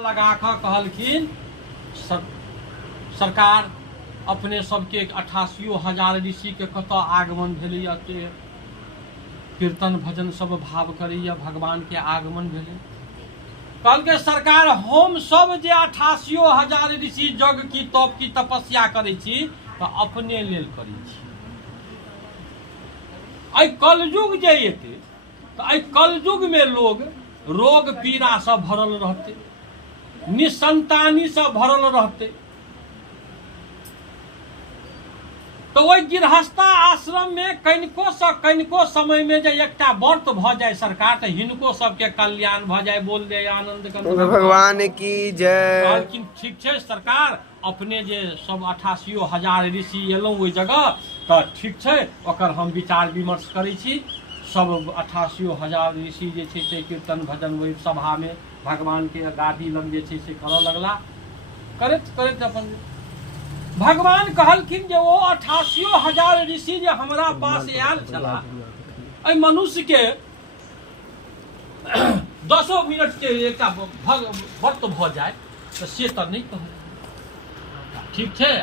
लगा कर कहलखिन सरकार अपने सबके 88,000 ऋषि के कत आगमन भेलै, कीर्तन भजन सब भाव करैया, भगवान के आगमन भेलै। कहल के सरकार हम सब जे 88,000 ऋषि जग की तप की तपस्या करै छी तो अपने लेल करै छी। आई कलयुग जे एते तो आई कलयुग में लोग रोग पीड़ा से भरल रहते, निसंतानी से भरल रहते, तो वही गृहस्था आश्रम में कनिको समय में जो एकटा व्रत भ जाए सरकार तो हिनको सबके कल्याण भ जाए। बोल दे आनंद भगवान की जय। ठीक है सरकार अपने जे सब 88,000 ऋषि एलौं ओई जगह तो ठीक है, ओकर हम विचार विमर्श करै छी। सब 88,000 ऋषि जे छै से कीर्तन भजन वही सभा में भगवान के गादी लग जे छै से करऽ लगला। करैत करैत अपन भगवान कहलखिन जे वो 88,000 ऋषि जे हमरा पास आयल छला, एहि मनुष्य के 10 मिनट के एकटा व्रत भ जाए तो से तो नहीं कह। ठीक है,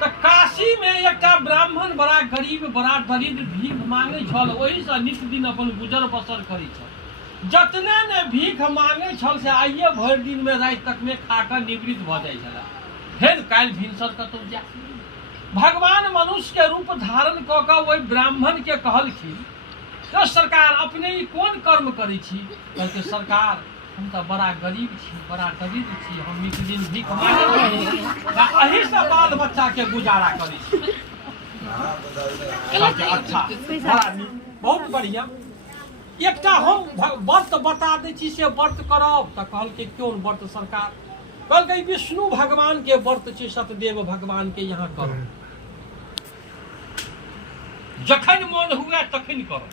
तो काशी में एकटा ब्राह्मण बड़ा गरीब बड़ा दरिद्र भीख मांगे छल, ओही से नित दिन अपन गुजर बसर करै छल। जतने ने भीख मांगे छल से आइए भरि दिन में राति तक में खाकर निवृत्त भ जाय छला, फिर काल्हि भिनसर कतौ जा। भगवान मनुष्य के रूप धारण क के ओहि ब्राह्मण के कहलखिन तो सरकार अपने ही कौन कर्म करै छी। कहलकै सरकार हम तो बड़ा गरीब छी, बड़ा दरिद्र छी, हम नित दिन भीख मांगे छी, एही से बाल बच्चा के गुजारा करै छी। अच्छा बड़ा बहुत बढ़िया, एकटा हम व्रत बता दै छी से व्रत करब। तो कहलकै क्यों व्रत सरकार? कहलकै विष्णु भगवान के व्रत छै, सतदेव भगवान के यहाँ करो, जखन मन हुए तखन करो।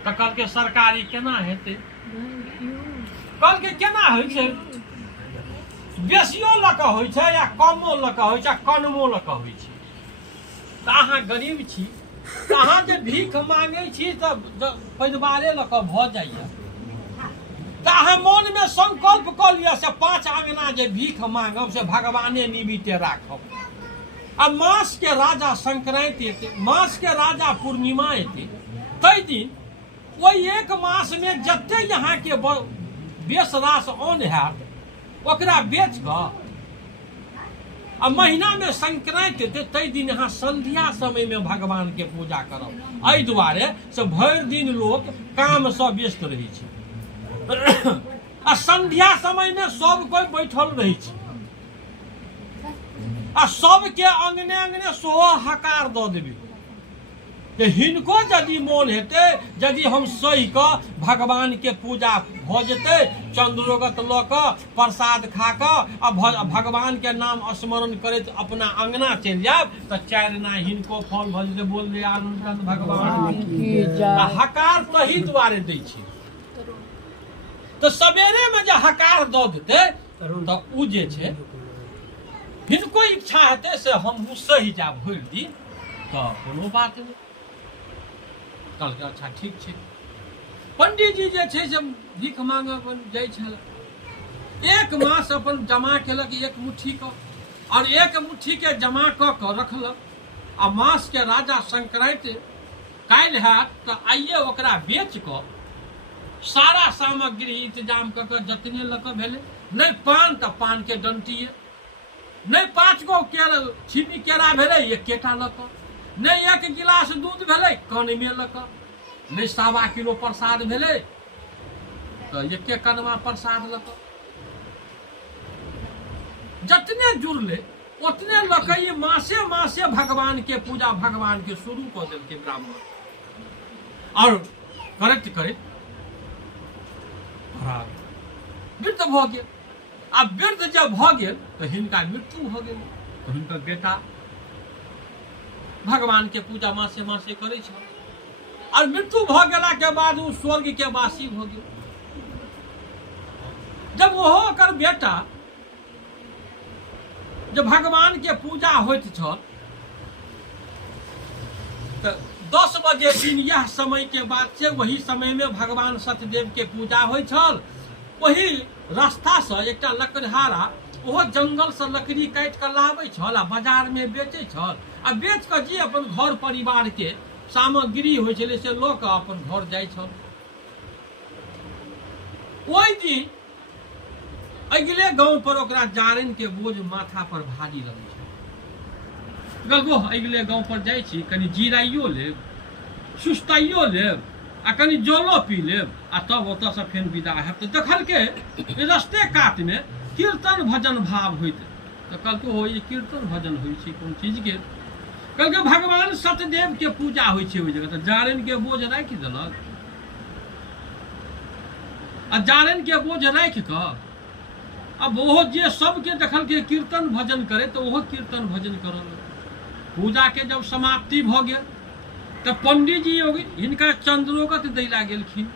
तो कहलकै सरकारी केना हेतै? कहलकै केना होइ छै? बेसियो लऽ कऽ होइ छै या कमो लऽ कऽ होइ छै, कनमो लऽ कऽ होइ छै। तऽ अहाँ गरीब छी, तो अहाँ जे भीख मांगे छी तो परिवारे लऽ कऽ भऽ जाइए, तो अहाँ मन में संकल्प कऽ लिअ से 5 आंगना जे भीख मांगब से भगवाने निमित्ते राखब। आ मास के राजा संक्रांति एते, मास के राजा पूर्णिमा एते, तै दिन ओहि एक मास में जते यहाँ के बेस रास अन्न हैत ओकरा बेच कऽ आ महीना में संक्रांति एते तै दिन यहाँ संध्या समय में भगवान के पूजा करब। एहि दुआरे से भरि दिन लोग काम से व्यस्त रहै छै आ संध्या समय में सब कोई बैठल रहे छै आ सबके अंगने अंगने सोहो हकार दऽ देबै। तो हिनको यदि मोन हेतै, यदि हम सही कऽ भगवान के पूजा भ जेतै, चंद्रोगत लऽ कऽ प्रसाद खा कऽ आ भगवान के नाम स्मरण करैत अपना अंगना चलि जायब तो 4 ना हिनको फल भ जेतै। बोल दे आनंद भगवान की जय। हकार तही दुआरे दै छै, तो सवेरे में जो हकार दऽ देते तो उ जे छै हिनको इच्छा हेतै से हमहूँ सही जायब भरि दिन, तो कोनो बात नहीं। कहलकै अच्छा ठीक छै। पंडित जी जे छै से भीख मांगे अपन जाइ छल, एक मास अपन जमा केलक एक मुट्ठी के, और एक मुट्ठी के जमा कऽ के रखलक। आ मास के राजा संक्रांति काल्हि हैत तो आइए ओकरा बेच कऽ सारा सामग्री इंतजाम कर जतने लक भेले, नहीं पान तो पान के डंटिए, नहीं 5 गो छीनी केरा भेले एकेटा लक, नहीं 1 गिलास दूध भेले कन में लक, नहीं 1.25 किलो प्रसाद भेले तो 1 कनवा प्रसाद लक। जतने जुड़ले उतने लक, ये मासे मासे भगवान के पूजा भगवान के शुरू कर देलके ब्राह्मण। और करैत करैत वृद्ध भ गेल। आ वृद्ध जब भ गेल तो हिनका मृत्यु भ गेल, तो हिनकर बेटा भगवान के पूजा मासे मासे करे छै, और मृत्यु भ गेला के बाद वो स्वर्ग के वासी भ गेल। जब ओहो ओकर बेटा जब भगवान के पूजा होइत छल तो 10 बजे दिन यह समय के बाद से वही समय में भगवान सतदेव के पूजा होइ छल। वही रास्ता से एक लकड़हारा ओहो जंगल से लकड़ी काटि कऽ लाबै छल आ बाजार में बेचै छल आ बेच कऽ जे अपन घर परिवार के सामग्री होइ छलै से लऽ कऽ अपन घर जाइ छल। ओहि दिन अगले गांव पर ओकरा जारनि के बोझ माथा पर भारी रहै छै। कहलको अगले गांव पर जाइ छी, कनि जिराइयो लेब, सुस्ताइयो लेब आ कनि जलो पी लेब आ तब ओतऽ से फेर विदा हैब। तऽ देखलकै रस्ते काट में कीर्तन भजन भाव होइत। तऽ कहलको हो ये कीर्तन भजन होइ छै कोन चीज के? कहलकै भगवान सतदेव के पूजा होइ छै ओहि जगह। तऽ जारनि के बोझ राखि देलक आ जारनि के बोझ राखि कऽ अब ओहो जे सबके देखलकै कीर्तन भजन करे तऽ ओहो कीर्तन भजन करल। पूजा के जब समाप्ति भ गेल तऽ पंडित जी हिनका चंद्रोगत दै ला गेलखिन।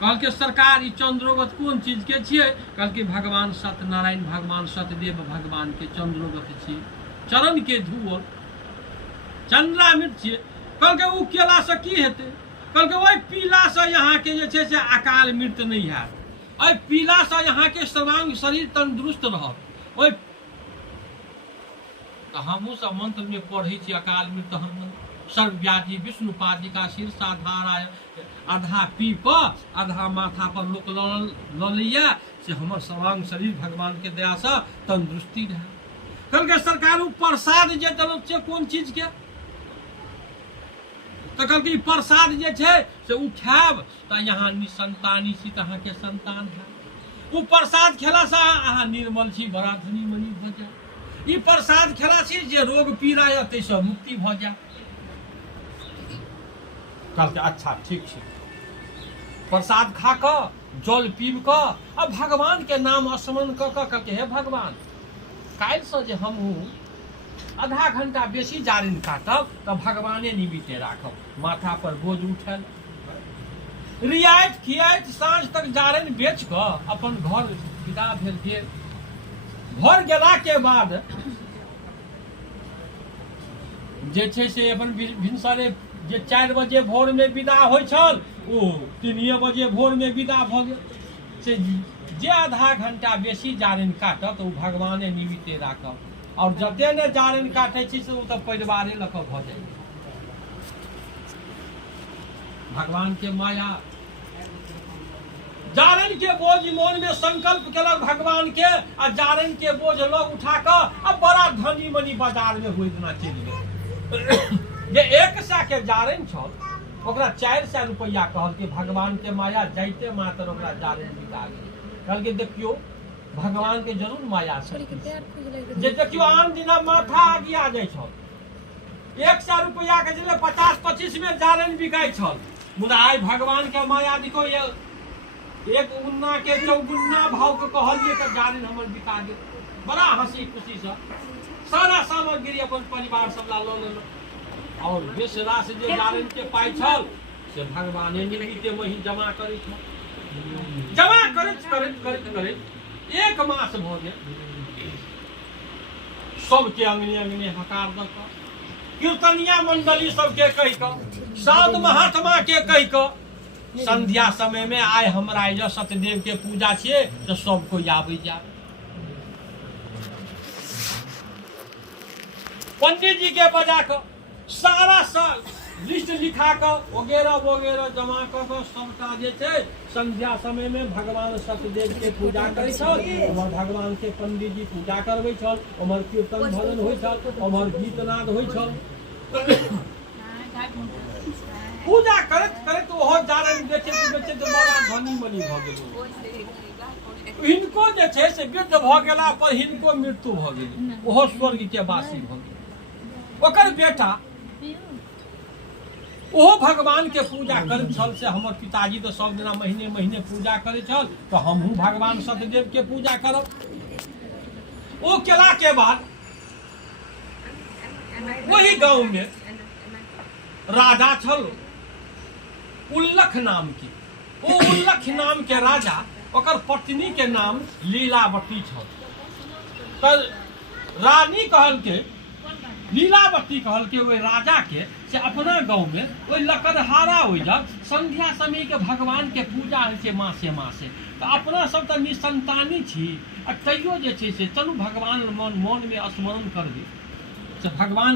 कहलकै सरकार ई चंद्रोगत कोन चीज के छियै? कहलकै भगवान सत्यनारायण भगवान सतदेव भगवान के चंद्रोगत छियै, चरण के धुअल चंद्रामृत छियै। कहलकै उ केला से की हेतै? कहलकै ओहि पीला से यहाँ के जे छै से अकाल मृत्यु नहीं हैत, ओहि पीला से यहाँ के सर्वांग शरीर तंदुरुस्त रहत। ओहि हमहूँ सब मंत्र में पढ़ै छी अकाल मृत्यु हम सर्वव्याधि विष्णुपादिका शीर्षाधाराय, आधा पी कऽ आधा माथा पर लोक लऽ लिया से हमर सर्वांग शरीर भगवान के दया से तंदुरुस्ती रहे। कहलकै सरकार उ प्रसाद जे देलक छै कोन चीज के? तऽ कहलकै प्रसाद जे छै से उ खायब तऽ यहाँ निसंतानी छी, तऽ अहाँके संतान है। उ प्रसाद खेला से अहाँ निर्मल छी, बड़ा धनी मनी भऽ जाय। ई प्रसाद खेला से जे रोग पीड़ा है ताहिसँ मुक्ति भऽ जाय। कहलकै अच्छा ठीक छै। प्रसाद खा कऽ जल पीब कऽ अब भगवान के नाम स्मरण कऽ कऽ कहलकै हे भगवान काल्हि से जे हमहूँ आधा घंटा बेसी जारनि काटब तऽ भगवाने निमित्ते राखब। माथा पर बोझ उठल, रियायत खियाइत साँझ तक जारनि बेच कऽ अपन घर विदा भेल गेल। घर गेला के बाद जे छै से अपन भिनसरे जे 4 बजे भोर में विदा होइ छल ओ 3 बजे भोर में विदा भऽ गेल। से जे आधा घंटा बेसी जारनि काटत ओ भगवाने निमित्ते राखब, और जते ने जारनि काटै छी से ओ तऽ परिवारे लऽ कऽ भऽ जाय। भगवान के माया जारनि के बोझ मोन में संकल्प केलक भगवान के आ जारनि के बोझ लग उठा कऽ अब बड़ा धनी मनी बाजार में हुए दिना चलि गेल। जे 100 के जारनि छल ओकरा 400 रुपया कहलकै। भगवान के माया जाइते मात्र ओकरा जारनि बिका गेल। कहलकै देखियो भगवान के जरूर माया छै जे देखियो आन दिना माथा आगिया जाइ छल, 100 रुपया के जे 50-25 में जारनि बिकाइ छल, मुदा आइ भगवान के माया देखो एक उन्ना के 4 भाव के कहलिए कि जारनि हमर बिका गेल। बड़ा हंसी खुशी से सारा सामग्री अपन परिवार सब ला लऽ लेलक और बेस राशि जे जारनि के पाइ छल से भगवाने निमित्ते वही जमा करै छल। जमा करैत 1 मास भऽ गेल। सबके अंगने अंगने हकार दऽ कऽ कीर्तनिया मंडली सबके कहि कऽ साधु महात्मा के कहि कऽ संध्या समय में आइ हमरा एजा सतदेव के पूजा छियै तऽ सब कोई आबै जाय। पंडित जी के बजा कऽ सारा लिस्ट लिखा कऽ वगैरह जमा कऽ कऽ सबटा जे छै संध्या समय में भगवान सतदेव के पूजा करै छल। उमहर भगवान के पंडित जी पूजा करबै छल, उमहर कीर्तन भजन होइ छल, उमहर गीतनाद होइ छल। पूजा करैत ओहो जारनि बेचैत बड़ा धनी मनी भऽ गेल। हिनको जे छै से वृद्ध भऽ गेला पर हिनको मृत्यु भऽ गेल, ओहो स्वर्ग के वासी भऽ गेल। ओकर बेटा ओहो भगवान के पूजा करैत छल। से हमर पिताजी तो सब दिना महीने महीने पूजा करैत छल तो हमहूँ भगवान सतदेव के पूजा करब। ओ केला के बाद वही गांव में राजा छल उल्लख नाम की। ओ उल्लख नाम के राजा, ओकर पत्नी के नाम लीलावती छल। तऽ रानी कहलकै, लीलावती कहलकै ओहि राजा के से अपना गांव में ओहि लकड़हारा ओहि जग संध्या समय के भगवान के पूजा होइ छै मासे मासे, तऽ अपना सब तऽ निसंतानी छी आ तैयो जे छै से चलू भगवान मोनमे स्मरण करबै से भगवान